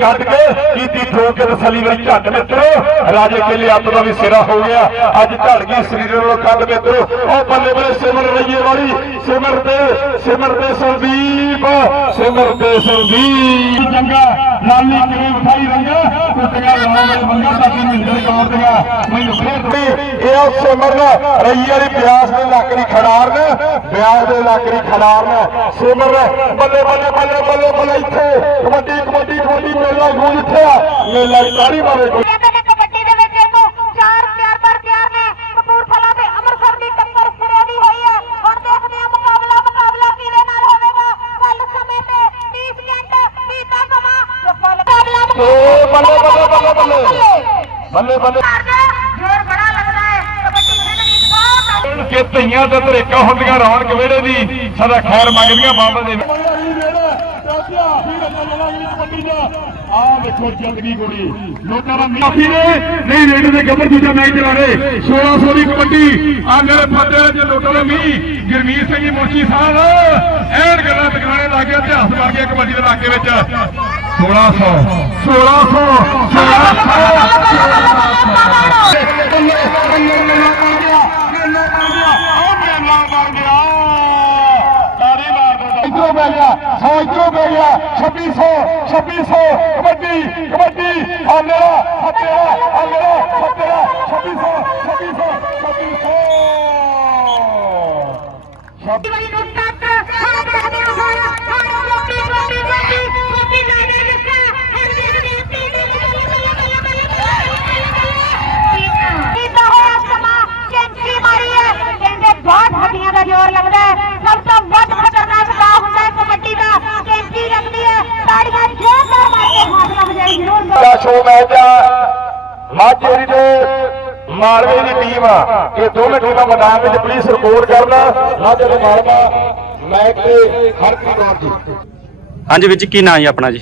ਗੱਲ ਕੱਢ ਕੇ ਕੀਤੀ ਠੋਕ ਕੇ ਤਸੱਲੀ ਵਾਲੀ ਝੱਟ ਮਿੱਤਰੋ, ਰਾਜੇ ਕੇਲੇ ਅੱਤ ਦਾ ਵੀ ਸਿਰਾ ਹੋ ਗਿਆ। ਅੱਜ ਢਲ ਗਈ ਸਰੀਰ ਨਾਲੋਂ ਕੰਧ ਮਿੱਤਰੋ। ਉਹ ਬੱਲੇ ਬੱਲੇ ਸਿਮਰ ਰਹੀਏ ਵਾਲੀ, ਸਿਮਰ ਤੇ ਸਿਮਰ ਤੇ ਸੰਦੀਪ, ਸਿਮਰ ਤੇ ਸੰਦੀਪ। ਜੰਗਾ ਲਾਲੀ ਕਿਵੇਂ ਵਿਖਾਈ ਰੰਗਾ ਕੁੱਟਿਆ ਲਾਉਣ ਵਾਲੇ ਬੰਗਾ ਸਾਡੀ ਮਿੰਦਰ ਕੌਰ ਦਿਆ ਮੈਨੂੰ ਫੇਰ ਇਹ ਉਹ ਸਿਮਰ ਰਈਏ ਵਾਲੀ ਬਿਆਸ ਦੇ ਲੱਕ ਦੀ ਖੜਾਰਨ ਬਿਆਸ ਦੇ ਲੱਕ ਦੀ ਖੜਾਰਨ ਸਿਮਰ, ਬੱਲੇ ਬੱਲੇ ਬੱਲੇ ਬੱਲੇ ਬੱਲੇ ਇੱਥੇ। ਕਬੱਡੀ ਕਬੱਡੀ ਕਬੱਡੀ, ਮੇਲਾ, ਗੂੰਜ ਇੱਥੇ ਮੇਲਾ ਤਾੜੀ ਮਾਰੇ ਨੇ ਕਬੱਡੀ ਦੇ ਵਿੱਚ ਇਹਨੂੰ ਚਾਰ ਤਿਆਰ ਪਰ ਤਿਆਰ ਨੇ। ਕਪੂਰਥਲਾ ਤੇ ਅੰਮ੍ਰਿਤਸਰ ਦੀ ਟੱਕਰ ਸਿਰੇ ਦੀ ਹੋਈ ਹੈ। ਹੁਣ ਦੇਖਦੇ ਹਾਂ ਮੁਕਾਬਲਾ ਮੁਕਾਬਲਾ ਕਿਹਦੇ ਨਾਲ ਹੋਵੇਗਾ? ਕੱਲ ਸਮੇਂ ਤੇ 30 ਸਕਿੰਟ ਬੀਤਾ ਸਮਾਂ। ਮੁਕਾਬਲਾ ਬੱਲੇ ਬੱਲੇ ਬੱਲੇ ਬੱਲੇ। ਬੱਲੇ ਬੱਲੇ। ਜੋਰ ਬੜਾ ਲੱਗਦਾ ਹੈ। ਕਬੱਡੀ ਖੇਡਣੀ ਬਹੁਤ ਕਿ ਧੀਆਂ ਤੇ ਧਰੇਕਾ ਹੁੰਦੀਆਂ ਰੌਣਕ ਵਿਹੜੇ ਦੀ ਸਦਾ ਖੈਰ ਮੰਗਦੀਆਂ ਬਾਬਾ ਦੇ। ਆਹ ਵੇਖੋ ਜੰਗ ਦੀ ਗੋਲੀ ਲੋਕਾਂ ਦਾ ਮਾਫੀ ਨੇ ਨਹੀਂ ਰੇਡ ਦੇ ਗੱਬਰ ਦੂਜਾ ਮੈਚ ਚਲਾਣੇ 1600 ਦੀ ਕਬੱਡੀ ਆ ਮੇਰੇ ਫੱਟੇ ਚ ਲੋਕਾਂ ਦਾ ਮੀਂਹ ਗਰਮੀਰ ਸਿੰਘ ਜੀ ਮੁਰਸ਼ੀ ਸਾਹਿਬ ਐਨ ਗੱਲਾਂ ਟਿਕਾਣੇ ਲਾ ਕੇ ਇਤਿਹਾਸ ਬਣ ਗਿਆ ਕਬੱਡੀ ਦੇ ਇਲਾਕੇ ਵਿੱਚ 1600 1600 1600 ਗਿਆ 100 ਇਧਰੋਂ ਪੈ ਗਿਆ 2600 2600 ਕਬੱਡੀ ਕਬੱਡੀ ਆ ਮੇਰਾ ਆ ਆ ਮੇਰਾ ਆ ਤੇਰਾ 2600 2600 2600 ਵਾਲੀ ਨੂੰ ਟੱਕ ਹੁਣ ਦੇਖਦੇ ਹਾਂ ਹੁਣ ਰੋਟੀ ਰੋਟੀ ਰੋਟੀ ਰੋਟੀ ਲੈਣੇ ਲਿਖਾ ਹੁਣ ਦੇਖਦੇ ਹਾਂ ਟੀਡੀ ਕੀਤਾ ਹੋਇਆ ਸਮਾਂ, ਕੈਂਚੀ ਮਾਰੀ ਹੈ, ਕਹਿੰਦੇ ਬਹੁਤ ਹੱਡੀਆਂ ਦਾ ਜ਼ੋਰ ਲੱਗਦਾ ਹੈ ਸਭ ਤੋਂ ਵੱਧ ਖਤਰਨਾਕ ਦਾ ਹੁੰਦਾ ਹੈ ਕਬੱਡੀ ਦਾ ਕੈਂਚੀ ਲੱਗਦੀ ਹੈ ਤਾੜੀਆਂ ਜ਼ੋਰਦਾਰ ਮਾਰ ਕੇ ਹੌਸਲਾ ਵਜਾਈ ਜ਼ਰੂਰ ਕਰੋ। ਦਾ ਸ਼ੋਅ ਮੈਚ ਆ ਮਾਝੇਰੀ ਦੇ ਮਾਲਵੇ ਦੀ ਟੀਮ ਆ ਇਹ ਦੋਵੇਂ ਟੀਮਾਂ ਮੈਦਾਨ ਵਿੱਚ ਪਲੀਜ਼ ਰਿਪੋਰਟ ਕਰਨਾ ਮਾਝੇ ਦੇ ਮਾਲਵਾ ਮੈਚ ਦੇ ਹਰਪ੍ਰੀਤ ਕੌਰ ਜੀ। ਹਾਂਜੀ ਵੀਰ ਜੀ ਕੀ ਨਾਂ ਹੈ ਆਪਣਾ ਜੀ?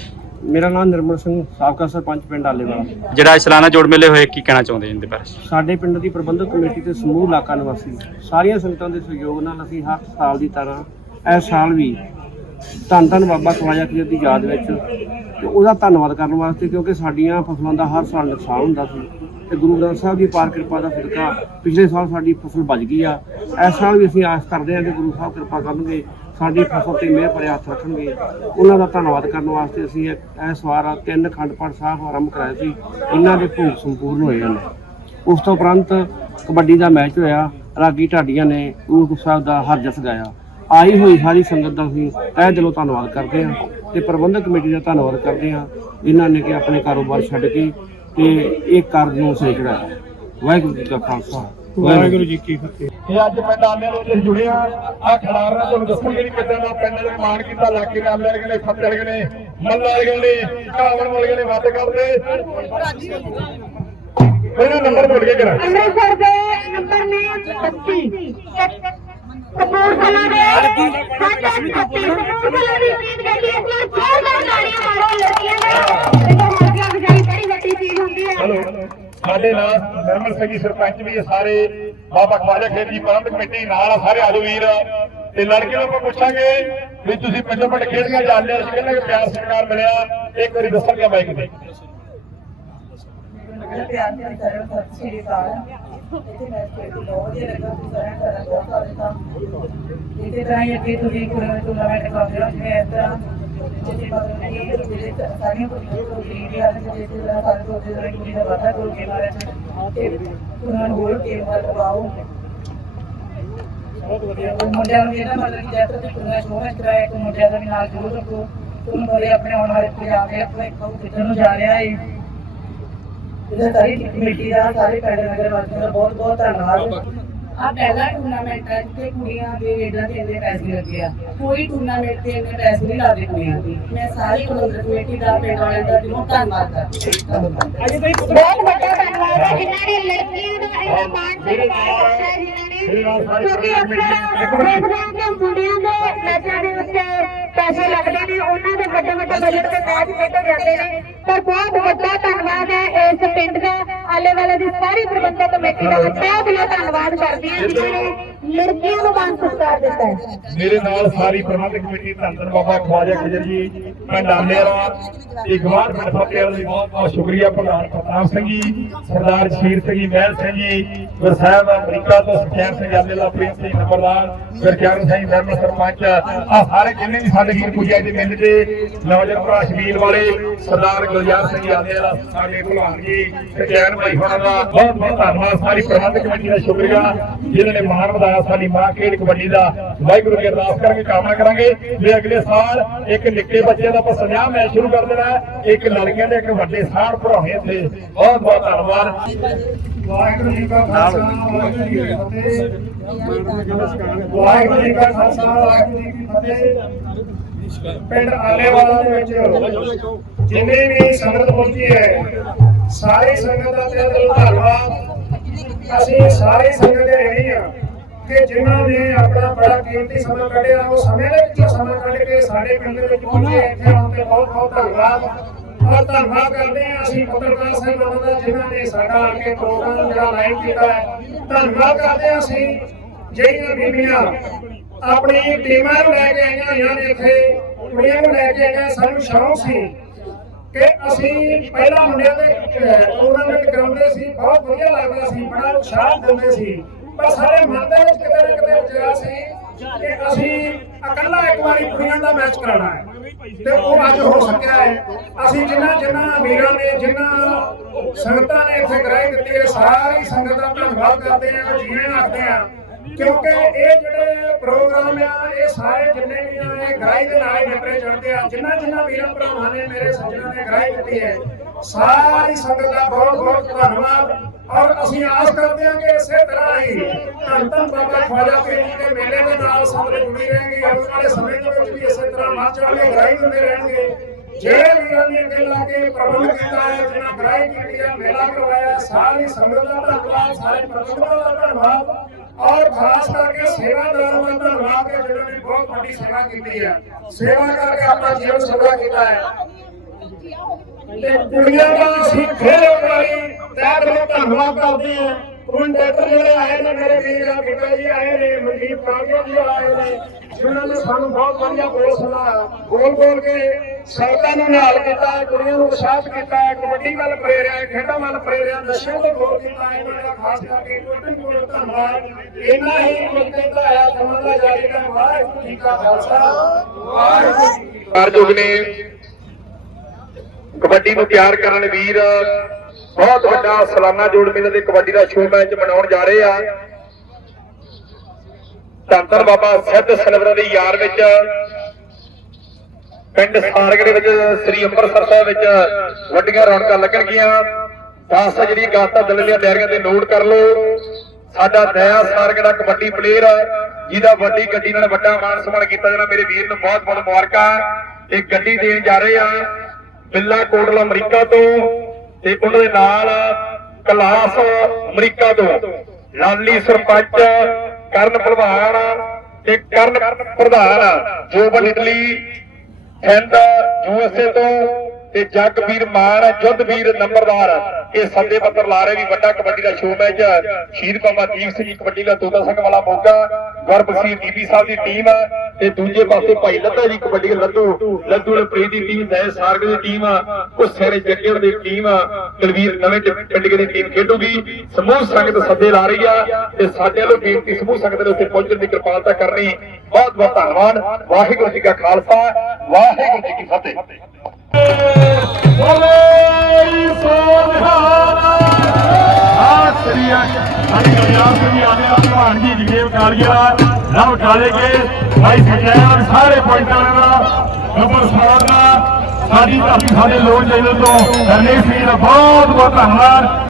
ਮੇਰਾ ਨਾਮ ਨਿਰਮਲ ਸਿੰਘ ਸਾਬਕਾ ਸਰਪੰਚ ਪਿੰਡ ਆਲੇਵਾਲਾ। ਜਿਹੜਾ ਇਸ ਸਾਲਾਨਾ ਜੋੜ ਮੇਲੇ ਹੋਏ ਕੀ ਕਹਿਣਾ ਚਾਹੁੰਦੇ ਇਹਦੇ ਬਾਰੇ? ਸਾਡੇ ਪਿੰਡ ਦੀ ਪ੍ਰਬੰਧਕ ਕਮੇਟੀ ਤੇ ਸਮੂਹ ਇਲਾਕਾ ਨਿਵਾਸੀ। ਸਾਰੀਆਂ ਸੰਗਤਾਂ ਦੇ ਸਹਿਯੋਗ ਨਾਲ ਅਸੀਂ ਹਰ ਸਾਲ ਦੀ ਤਰ੍ਹਾਂ ਇਸ ਸਾਲ ਵੀ ਧੰਨ ਧੰਨ ਬਾਬਾ ਖਵਾਜਾ ਖੀਰ ਦੀ ਯਾਦ ਵਿੱਚ ਤੇ ਉਹਦਾ ਧੰਨਵਾਦ ਕਰਨ ਵਾਸਤੇ ਕਿਉਂਕਿ ਸਾਡੀਆਂ ਫਸਲਾਂ ਦਾ ਹਰ ਸਾਲ ਨੁਕਸਾਨ ਹੁੰਦਾ ਸੀ ਤੇ ਗੁਰੂ ਗ੍ਰੰਥ ਸਾਹਿਬ ਦੀ ਪਾਰ ਕਿਰਪਾ ਦਾ ਸਦਕਾ ਪਿਛਲੇ ਸਾਲ ਸਾਡੀ ਫਸਲ ਬਚ ਗਈ ਆ। ਇਸ ਸਾਲ ਵੀ ਅਸੀਂ ਆਸ ਕਰਦੇ ਹਾਂ ਕਿ ਗੁਰੂ ਸਾਹਿਬ ਕਿਰਪਾ ਕਰਨਗੇ, ਸਾਡੀ ਫਸਲ ਤੇ ਮਿਹਰ ਭਰੇ ਹੱਥ ਰੱਖਣਗੇ। ਉਹਨਾਂ ਦਾ ਧੰਨਵਾਦ ਕਰਨ ਵਾਸਤੇ ਅਸੀਂ ਇਸ ਵਾਰ ਤਿੰਨ ਖੰਡ ਪਾਠ ਸਾਹਿਬ ਆਰੰਭ ਕਰਾਏ ਸੀ। ਇਹਨਾਂ ਦੇ ਭੋਗ ਸੰਪੂਰਨ ਹੋਏ ਹਨ। ਉਸ ਤੋਂ ਉਪਰੰਤ ਕਬੱਡੀ ਦਾ ਮੈਚ ਹੋਇਆ, ਰਾਗੀ ਢਾਡੀਆਂ ਨੇ ਗੁਰੂ ਸਾਹਿਬ ਦਾ ਹਰ ਜਸ ਗਾਇਆ। ਆਈ ਹੋਈ ਸਾਰੀ ਸੰਗਤ ਦਾ ਅਸੀਂ ਤਹਿ ਦਿਲੋਂ ਧੰਨਵਾਦ ਕਰਦੇ ਹਾਂ ਤੇ ਪ੍ਰਬੰਧਕ ਕਮੇਟੀ ਦਾ ਧੰਨਵਾਦ ਕਰਦੇ ਹਾਂ। ਜਿਨ੍ਹਾਂ ਨੇ ਕਿ ਆਪਣੇ ਕਾਰੋਬਾਰ ਛੱਡ ਕੇ ਤੇ ਇਹ ਕਾਰਜ ਨੂੰ ਸਹੀ ਚੜਾਇਆ ਵਾਹਿਗੁਰੂ ਜੀ ਕਾ ਖਾਲਸਾ ਵਾਹਿਗੁਰੂ ਜੀ ਕੀ ਫਤਿਹ। ਇਹ ਅੱਜ ਪਿੰਡ ਆਲਿਆਂ ਦੇ ਵਿੱਚ ਜੁੜੇ ਆ ਆ ਖੜਾਰਾਂ ਤੁਹਾਨੂੰ ਦੱਸਣਗੇ ਨਹੀਂ ਕਿੱਦਾਂ ਦਾ ਪਿੰਡ ਦੇ ਮਾਣ ਕੀਤਾ ਇਲਾਕੇ ਦੇ ਆਲਿਆਂ ਨੇ ਫੱਤੇ ਵਾਲੇ ਨੇ ਮੱਲਾ ਵਾਲੇ ਨੇ ਕਾਵਣ ਵਾਲੇ ਨੇ ਵਾਅਦੇ ਕਰਦੇ। ਇਹਦਾ ਨੰਬਰ ਭੁੱਲ ਕੇ ਕਰਾਂ ਅੰਮ੍ਰਿਤਸਰ ਦੇ ਨੰਬਰ ਨੇ 32 ਕਪੂਰਥਲਾ ਦੇ ਸਾਢੇ 36 ਕਪੂਰਥਲਾ ਦੀ ਇਸ ਵਾਰ ਜ਼ੋਰਦਾਰ ਤਾੜੀਆਂ ਮਾਰੋ ਲੜਕੀਆਂ ਦੇ। ਤੇ ਜੋ ਮਰ ਗਿਆ ਵਿਚਾਰੀ ਬੜੀ ਵੱਡੀ ਚੀਜ਼ ਹੁੰਦੀ ਹੈ। ਹਲੋ ਸਾਡੇ ਨਾਲ ਨਿਰਮਲ ਸਿੰਘ ਜੀ ਸਰਪੰਚ ਵੀ ਸਾਰੇ। ਬਾਬਾ ਖਵਾਜਾ ਖੇਤ ਜੀ ਪ੍ਰਬੰਧਕ ਕਮੇਟੀ ਨਾਲ ਆ ਸਾਰੇ ਆਜੋ ਵੀਰ ਤੇ ਲੜਕਿਆਂ ਨੂੰ ਆਪਾਂ ਪੁੱਛਾਂਗੇ ਵੀ ਤੁਸੀਂ ਪਿੰਡੋਂ ਪਿੰਡ ਖੇਡ ਕੇ ਜਾਂਦੇ ਹੋ? ਅਸੀਂ ਕਹਿੰਦੇ ਕਿ ਪਿਆਰ ਸਤਿਕਾਰ ਮਿਲਿਆ। ਇੱਕ ਵਾਰੀ ਦੱਸਣਗੇ ਬਾਈਕ ਤੇ ਪਿਆਰ ਪਿਆਰ ਕਰਿਓ ਸਤਿ ਸ਼੍ਰੀ ਅਕਾਲ। ਇੱਥੇ ਮੈਂ ਖੇਡ ਬਹੁਤ ਵਧੀਆ ਲੱਗਾ ਤੁਸੀਂ ਸਾਰਿਆਂ ਦਾ ਬਹੁਤ ਸਾਰੇ ਕੰਮ ਇਸੇ ਤਰ੍ਹਾਂ ਹੀ ਅੱਗੇ ਤੁਸੀਂ ਦੇ ਟੂਰਨਾਮੈਂਟ ਕਰਦੇ ਰਹੋ ਜਿਵੇਂ ਇਸ ਤਰ੍ਹਾਂ ਜਿੱਥੇ ਮਤਲਬ ਕਿ ਜਿਹੜੇ ਸਾਰੀਆਂ ਕੁੜੀਆਂ ਨੂੰ ਲੀਡ ਆ ਤੇ ਜਿਸ ਤਰ੍ਹਾਂ ਸਾਰੇ ਤੋਂ ਜਿਹੜੇ ਕੁੜੀ ਦਾ ਵਾਧਾ ਕਰੋ ਕੇ ਮਾਰੇ ਤੇ ਉਹਨਾਂ ਨੂੰ ਹੋਰ ਕੇ ਮਾਰ ਲਗਾਓ ਬਹੁਤ ਵਧੀਆ। ਮੁੰਡਿਆਂ ਨੂੰ ਇਹਦਾ ਮਤਲਬ ਕਿ ਜੈਸੇ ਤੁਸੀਂ ਕੁੜੀਆਂ ਸ਼ੋਅ ਵਿੱਚ ਕਰਾਇਆ ਕਿ ਮੁੰਡਿਆਂ ਦਾ ਵੀ ਨਾਲ ਜ਼ਰੂਰ ਰੱਖੋ। ਤੁਹਾਨੂੰ ਬੜੇ ਆਪਣੇ ਆਉਣ ਵਾਲੇ ਪੰਜਾਬ ਦੇ ਆਪਣੇ ਕਿੱਥੇ ਨੂੰ ਜਾ ਰਿਹਾ ਹੈ ਇਹਦਾ ਸਾਰੀ ਕਮੇਟੀ ਦਾ ਸਾਰੇ ਪਿੰਡ ਨਗਰ ਵਾਸੀਆਂ ਦਾ ਬਹੁਤ ਬਹੁਤ ਧੰਨਵਾਦ ਆ ਪਹਿਲਾ ਟੂਰਨਾਮੈਂਟ ਹੈ ਜਿੱਥੇ ਕੁੜੀਆਂ ਦੇ ਰੇਡਾਂ ਤੇ ਇੰਨੇ ਪੈਸੇ ਲੱਗੇ ਆ ਕੋਈ ਟੂਰਨਾਮੈਂਟ ਤੇ ਇੰਨੇ ਪੈਸੇ ਨਹੀਂ ਲਾਦੇ ਕੁੜੀਆਂ ਦੇ ਮੈਂ ਸਾਰੀ ਪ੍ਰਬੰਧਕ ਕਮੇਟੀ ਦਾ ਪਿੰਡ ਵਾਲਿਆਂ ਦਾ ਦਿਲੋਂ ਧੰਨਵਾਦ ਕਰਦੀ ਹਾਂ ਧੰਨਵਾਦ ਬਹੁਤ ਵੱਡਾ ਧੰਨਵਾਦ ਹੈ ਜਿਨ੍ਹਾਂ ਨੇ ਲੜਕੀਆਂ ਦਾ ਇਹ ਮਾਣ ਸਤਿਕਾਰ ਕੀਤਾ ਜਿਨ੍ਹਾਂ ਨੇ ਕਿਉਂਕਿ ਅਕਸਰ ਦੇਖਦੇ ਹਾਂ ਕਿ ਮੁੰਡਿਆਂ ਦੇ ਮੈਚਾਂ ਦੇ ਉੱਤੇ ਪੈਸੇ ਲੱਗਦੇ ਨੇ ਉਹਨਾਂ ਦੇ ਵੱਡੇ ਵੱਡੇ ਬਜਟ ਦੇ ਮੈਚ ਖੇਡੇ ਜਾਂਦੇ ਨੇ। ਪਰ ਬਹੁਤ ਵੱਡਾ ਧੰਨਵਾਦ ਹੈ ਇਸ ਪਿੰਡ ਦਾ। ਆਲੇ ਵਾਲੇ ਦੀ ਸਾਰੀ ਪ੍ਰਬੰਧਕ ਕਮੇਟੀ ਦਾ ਤਹਿ ਦਿਲੋਂ ਧੰਨਵਾਦ ਕਰਦੀ ਹਾਂ। ਜਿਨ੍ਹਾਂ ਨੇ ਲੜਕੀਆਂ ਨੂੰ ਮਾਨ ਸਤਿਕਾਰ ਦਿੱਤਾ ਹੈ। ਮੇਰੇ ਨਾਲ ਸਾਰੀ ਪ੍ਰਬੰਧਕ ਕਮੇਟੀ ਧੰਨ ਬਾਬਾ ਖਵਾਜਾ ਖਜਰ ਜੀ ਮੈਂ ਨਾਮੇਰਾ ਇਹ ਪਿੰਡ ਫਤਿਹਗੜ੍ਹ ਲਈ ਬਹੁਤ ਬਹੁਤ ਸ਼ੁਕਰੀਆ, ਪ੍ਰਧਾਨ ਪ੍ਰਤਾਪ ਸਿੰਘ ਜੀ, ਸਰਦਾਰ ਸ਼ੀਰ ਸਿੰਘ ਜੀ, ਮਹਿਲ ਸਿੰਘ ਜੀ ਗੁਰਸਾਹਿਬ ਅਮਰੀਕਾ ਤੋਂ ਸੁਖਚੈਨ ਸਿੰਘ ਆਲੇ ਲਵਪ੍ਰੀਤ ਸਿੰਘ ਨੰਬਰਦਾਰ ਗੁਰਚਰਨ ਸਿੰਘ ਨਰਮਲ ਸਰਪੰਚ ਆ ਸਾਰੇ ਜਿੰਨੇ ਵੀ ਸਾਡੇ ਵੀਰ ਪੂਜਾ ਦੇ ਮੇਲੇ ਤੇ ਨੌਜਵਾਨ ਭਰਾ ਸ਼ਬੀਲ ਵਾਲੇ, ਸਰਦਾਰ ਗੁਲਜ਼ਾਰ ਸਿੰਘ ਆਲੇ ਸਾਡੇ ਭਲਵਾਨ ਜੀ, ਸੁਖਚੈਨ ਭਾਈ ਹੋਣਾ ਦਾ ਬਹੁਤ ਬਹੁਤ ਧੰਨਵਾਦ, ਸਾਰੀ ਪ੍ਰਬੰਧਕ ਕਮੇਟੀ ਦਾ ਸ਼ੁਕਰੀਆ, ਜਿਨ੍ਹਾਂ ਨੇ ਮਾਣ ਵਧਾਇਆ ਸਾਡੀ ਮਾਂ ਖੇਡ ਕਬੱਡੀ ਦਾ ਵਾਹਿਗੁਰੂ ਅੱਗੇ ਅਰਦਾਸ ਕਰਾਂਗੇ, ਕਾਮਨਾ ਕਰਾਂਗੇ। ਵੀ ਅਗਲੇ ਸਾਲ ਇੱਕ ਨਿੱਕੇ ਬੱਚੇ ਦਾ ਆਪਾਂ ਸੁਨੇਹਾ ਮੈਚ ਸ਼ੁਰੂ ਕਰ ਦੇਣਾ ਇੱਕ ਲੜਕੀਆਂ ਦੇ, ਇੱਕ ਵੱਡੇ ਸਾੜ ਭਰਾਉਣੇ ਇੱਥੇ। ਬਹੁਤ ਬਹੁਤ ਧੰਨਵਾਦ। ਵਾਹਿਗੁਰੂ ਜੀ ਕਾ ਖਾਲਸਾ, ਵਾਹਿਗੁਰੂ ਜੀ ਕੀ ਫਤਿਹ। ਵਾਹਿਗੁਰੂ ਜੀ ਕਾ ਖਾਲਸਾ, ਵਾਹਿਗੁਰੂ ਜੀ ਕੀ ਫਤਿਹ। ਪਿੰਡ ਆਲੇਵਾਲਾ ਦੇ ਵਿੱਚ ਜਿੰਨੇ ਵੀ ਸੰਗਤ ਪਹੁੰਚੀ ਹੈ, ਸਾਰੀ ਸੰਗਤ ਦਾ ਤਹਿ ਧੰਨਵਾਦ। ਅਸੀਂ ਸਾਰੇ ਸੰਗਤ ਦੇ ਰਹੇ ਹਾਂ ਕਿ ਜਿਨ੍ਹਾਂ ਨੇ ਆਪਣਾ ਬੜਾ ਕੀਮਤੀ ਸਮਾਂ ਕੱਢਿਆ, ਉਹ ਸਮੇਂ ਦੇ ਵਿੱਚੋਂ ਸਮਾਂ ਕੱਢ ਕੇ ਸਾਡੇ ਪਿੰਡ ਦੇ ਵਿੱਚ ਪਹੁੰਚੇ ਇੱਥੇ ਆਉਣ ਤੇ ਬਹੁਤ ਬਹੁਤ ਧੰਨਵਾਦ। ਔਰ ਧੰਨਵਾਦ ਕਰਦੇ ਹਾਂ ਅਸੀਂ ਪੱਤਰਕਾਰ ਸਾਹਿਬਾਨਾਂ ਦਾ, ਜਿਨ੍ਹਾਂ ਨੇ ਸਾਡਾ ਆ ਕੇ ਪ੍ਰੋਗਰਾਮ ਜਿਹੜਾ ਲਾਈਵ ਕੀਤਾ ਹੈ। ਧੰਨਵਾਦ ਕਰਦੇ ਹਾਂ ਅਸੀਂ ਜਿਹੜੀਆਂ ਬੀਬੀਆਂ ਆਪਣੀ ਟੀਮਾਂ ਨੂੰ ਲੈ ਕੇ ਆਈਆਂ ਹੋਈਆਂ ਇੱਥੇ, ਕੁੜੀਆਂ ਨੂੰ ਲੈ ਕੇ ਆਈਆਂ, ਸਾਨੂੰ ਸ਼ੌਂਕ ਸੀ ਕਿ ਅਸੀਂ ਪਹਿਲਾਂ ਮੁੰਡਿਆਂ ਦੇ ਟੂਰਨਾਮੈਂਟ ਕਰਾਉਂਦੇ ਸੀ, ਬਹੁਤ ਵਧੀਆ ਲੱਗਦਾ ਸੀ, ਬੜਾ ਉਤਸ਼ਾਹ ਦਿੰਦੇ ਸੀ। ਪਰ ਸਾਡੇ ਮਨ ਦੇ ਵਿੱਚ ਕਿਤੇ ਨਾ ਕਿਤੇ ਵਿਚਾਰ ਸੀ ਕਿ ਅਸੀਂ ਇਕੱਲਾ ਇੱਕ ਵਾਰੀ ਕੁੜੀਆਂ ਦਾ ਮੈਚ ਕਰਾਉਣਾ ਹੈ। ਤੇ ਉਹ ਅੱਜ ਹੋ ਸਕਿਆ ਹੈ। ਅਸੀਂ ਜਿਨ੍ਹਾਂ ਜਿਨ੍ਹਾਂ ਵੀਰਾਂ ਨੇ ਜਿਨ੍ਹਾਂ ਸੰਗਤਾਂ ਨੇ ਇੱਥੇ ਗ੍ਰਾਈ ਦਿੱਤੀ ਹੈ ਸਾਰੀ ਸੰਗਤ ਦਾ ਧੰਨਵਾਦ ਕਰਦੇ ਹਾਂ ਜੀਵੇਂ ਆਖਦੇ ਹਾਂ। ਕਿਉਂਕਿ ਇਹ ਜਿਹੜੇ ਪ੍ਰੋਗਰਾਮ ਆ, ਇਹ ਸਾਰੇ ਜਿੰਨੇ ਵੀ ਆ, ਇਹ ਗ੍ਰਾਈ ਦੇ ਨਾਲ ਹੀ ਨਿਪਰੇ ਚੜਦੇ ਆ। ਜਿਨ੍ਹਾਂ ਜਿਨ੍ਹਾਂ ਵੀਰਾਂ ਭਰਾਵਾਂ ਨੇ, ਮੇਰੇ ਸੱਜਣਾਂ ਨੇ ਗ੍ਰਾਈ ਦਿੱਤੀ ਹੈ, ਸਾਰੀ ਸੰਗਤ ਦਾ ਬਹੁਤ ਬਹੁਤ ਧੰਨਵਾਦ। ਅਸੀਂ ਆਸ ਕਰਦੇ ਹਾਂ ਕਿ ਇਸੇ ਤਰ੍ਹਾਂ ਹੀ ਧੰਨ ਧੰਨ ਬਾਬਾ ਖਵਾਜਾ ਪੀਰ ਜੀ ਦੇ ਮੇਲੇ ਦੇ ਨਾਲ ਸੰਗਤ ਜੁੜੀ ਰਹੇਗੀ ਆਉਣ ਵਾਲੇ ਸਮੇਂ ਦੇ ਵਿੱਚ ਵੀ ਇਸੇ ਤਰ੍ਹਾਂ ਮਾਂ ਚੜ੍ਹ ਗ੍ਰਾਈ ਹੁੰਦੇ ਰਹਿਣਗੇ। ਜਿਹੜੇ ਵੀਰਾਂ ਨੇ ਅੱਗੇ ਲਾ ਕੇ ਪ੍ਰਬੰਧ ਕੀਤਾ ਹੈ ਜਿਹਨਾਂ ਗ੍ਰਾਈ ਕੀਤੀ ਮੇਲਾ ਕਰਵਾਇਆ ਸਾਰੀ ਸੰਗਤ ਦਾ ਧੰਨਵਾਦ, ਸਾਰੇ ਪ੍ਰਬੰਧਕਾਂ ਦਾ ਧੰਨਵਾਦ, ਔਰ ਖਾਸ ਕਰਕੇ ਸੇਵਾਦਾਰਾਂ ਦਾ ਧੰਨਵਾਦ ਕਿ ਜਿਨ੍ਹਾਂ ਨੇ ਬਹੁਤ ਵੱਡੀ ਸੇਵਾ ਕੀਤੀ ਹੈ। ਸੇਵਾ ਕਰਕੇ ਆਪਣਾ ਜੀਵਨ ਸਫਲਾ ਕੀਤਾ ਹੈ। ਤੇ ਕੁੜੀਆਂ ਦਾ ਅਸੀਂ ਫੇਰ ਵਾਲੀ ਤਹਿ ਧੰਨਵਾਦ ਕਰਦੇ ਹਾਂ। ਕਮੈਂਟੇਟਰ ਜਿਹੜੇ ਆਏ ਨੇ, ਮੇਰੇ ਵੀਰ ਆ ਬੁੱਢਾ ਜੀ ਆਏ ਨੇ, ਮਨਦੀਪ ਕਾਂਗੋ ਜੀ ਆਏ ਨੇ, ਜਿਨ੍ਹਾਂ ਨੇ ਸਾਨੂੰ ਬਹੁਤ ਵਧੀਆ ਬੋਲ ਸੁਣਾਇਆ। ਬੋਲ ਬੋਲ ਕੇ ਸੰਗਤਾਂ ਨੂੰ ਨਾਲ ਕੀਤਾ, ਕੁੜੀਆਂ ਨੂੰ ਉਤਸ਼ਾਹਿਤ ਕੀਤਾ, ਕਬੱਡੀ ਵੱਲ ਪ੍ਰੇਰਿਆ, ਖੇਡਾਂ ਵੱਲ ਪ੍ਰੇਰਿਆ, ਨਸ਼ਿਆਂ ਤੋਂ ਬੋਲ ਕੀਤਾ, ਇਹਨਾਂ ਦਾ ਖਾਸ ਕਰਕੇ ਕੋਟਨ ਕੋਟ ਧੰਨਵਾਦ। ਇਹਨਾਂ ਹੀ ਮੁਕਤੇ ਦਾ ਸਮਾਂ ਦਾ ਜਾਰੀ ਦਾ ਵਾਹਿਗੁਰੂ ਜੀ ਕਾ ਖਾਲਸਾ। ਵਾਹਿਗੁਰੂ ਜੀ ਕੀ ਫਤਿਹ। ਕਬੱਡੀ ਨੂੰ ਤਿਆਰ ਕਰਨ ਵੀਰ ਬਹੁਤ ਵੱਡਾ ਸਾਲਾਨਾ ਜੋੜ ਮੇਲੇ ਦੇ ਕਬੱਡੀ ਦਾ ਸ਼ੋਅ ਮੈਚ ਮਨਾਉਣ ਜਾ ਰਹੇ ਆ। ਧੰਨ ਬਾਬਾ ਸਿੱਧ ਸਨਵਰਾਂ ਦੀ ਯਾਰ ਵਿੱਚ, ਪਿੰਡ ਸਾਰਗੜੇ ਵਿੱਚ ਸ੍ਰੀ ਅੰਮ੍ਰਿਤਸਰ ਸਾਹਿਬ ਵਿੱਚ ਵੱਡੀਆਂ ਰੌਣਕਾਂ ਲੱਗਣਗੀਆਂ। ਦਾਸ ਜਿਹੜੀ ਗਾਤਾ ਦੀਆਂ ਡੈਰੀਆਂ ਤੇ ਨੋਟ ਕਰ ਲਓ। ਸਾਡਾ ਦਇਆ ਸਾਰਗੜਾ ਕਬੱਡੀ ਪਲੇਅਰ ਜਿਹਦਾ ਵੱਡੀ ਗੱਡੀ ਨਾਲ ਵੱਡਾ ਮਾਨ ਸਨਮਾਨ ਕੀਤਾ ਜਾਣਾ, ਮੇਰੇ ਵੀਰ ਨੂੰ ਬਹੁਤ ਬਹੁਤ ਮੁਬਾਰਕਾਂ। ਇਹ ਗੱਡੀ ਦੇਣ ਜਾ ਰਹੇ ਆ। ਬਿੱਲਾ ਕੋਟਲਾ ਅਮਰੀਕਾ ਤੋਂ ਤੇ ਉਹਨਾਂ ਦੇ ਨਾਲ ਕਲਾਸ ਅਮਰੀਕਾ ਤੋਂ। ਲਾਲੀ ਸਰਪੰਚ ਕਰਨ ਭਲਵਾਨ ਤੇ ਕਰਨ ਪ੍ਰਧਾਨ ਜੋਬਨ ਇਟਲੀ ਹਿੰਦ ਯੂਐਸਏ ਤੋਂ ਤੇ ਜਗਵੀਰ ਮਾਨ, ਜੁੱਧਵੀਰ ਨੰਬਰਦਾਰ, ਇਹ ਸੱਦੇ ਪੱਤਰ ਲਾ ਰਹੇ ਵੀ ਵੱਡਾ ਕਬੱਡੀ ਦਾ ਸ਼ੋਅ ਮੈਚ ਸ਼ਹੀਦ ਬਾਬਾ ਦੀਪ ਸਿੰਘ ਜੀ ਕਬੱਡੀ ਦਾ ਤੋਤਾ ਸਿੰਘ ਵਾਲਾ ਮੌਕਾ। ਗੁਰਬਖਸ਼ੀ ਦੀਪੀ ਸਾਹਿਬ ਦੀ ਟੀਮ ਤੇ ਦੂਜੇ ਪਾਸੇ ਭਾਈ ਲੱਤਾ ਦੀ ਕਬੱਡੀ ਦਾ ਲੱਦੂ ਲੱਦੂ ਨੇ ਪ੍ਰੀਤ ਦੀ ਟੀਮ ਦੈ ਸਾਰਗ ਦੀ ਟੀਮ ਉਸੇ ਨੇ ਜੱਗੜ ਦੀ ਟੀਮ ਕੁਲਵੀਰ ਨਵੇਂ ਤੇ ਦੀ ਟੀਮ ਖੇਡੂਗੀ। ਸਮੂਹ ਸੰਗਤ ਸੱਦੇ ਲਾ ਰਹੀ ਆ ਤੇ ਸਾਡੇ ਵੱਲੋਂ ਬੇਨਤੀ ਸਮੂਹ ਸੰਗਤ ਦੇ ਉੱਤੇ ਪਹੁੰਚਣ ਦੀ ਕਿਰਪਾਲਤਾ ਕਰਨੀ। ਬਹੁਤ ਬਹੁਤ ਧੰਨਵਾਦ। ਵਾਹਿਗੁਰੂ ਜੀ ਕਾ ਖਾਲਸਾ। ਵਾਹਿਗੁਰੂ ਜੀ ਕੀ ਫਤਿਹ। ਬੋਲੇ ਸੋਨਹਾਰਾ ਆਸਰੀਆ ਸਾਡੀ ਗੁਰਜਾਤ ਸਿੰਘ ਆਨੇ ਭਗਵਾਨ ਜੀ ਜਗੇਵ ਕਾਲੀਆ ਨਵ ਕਾਲੇ ਕੇ ਭਾਈ ਸਜੈਨ ਸਾਰੇ ਪੁਆਇੰਟਾਂ ਦਾ ਗੱਬਰ ਸਾਹਿਬ ਦਾ। ਸਾਡੀ ਧਰਤੀ ਸਾਡੇ ਲੋਕ ਚੈਨਲ ਤੋਂ ਹਰਨੇਕ ਸਿੰਘ ਬਹੁਤ ਬਹੁਤ ਧੰਨਵਾਦ।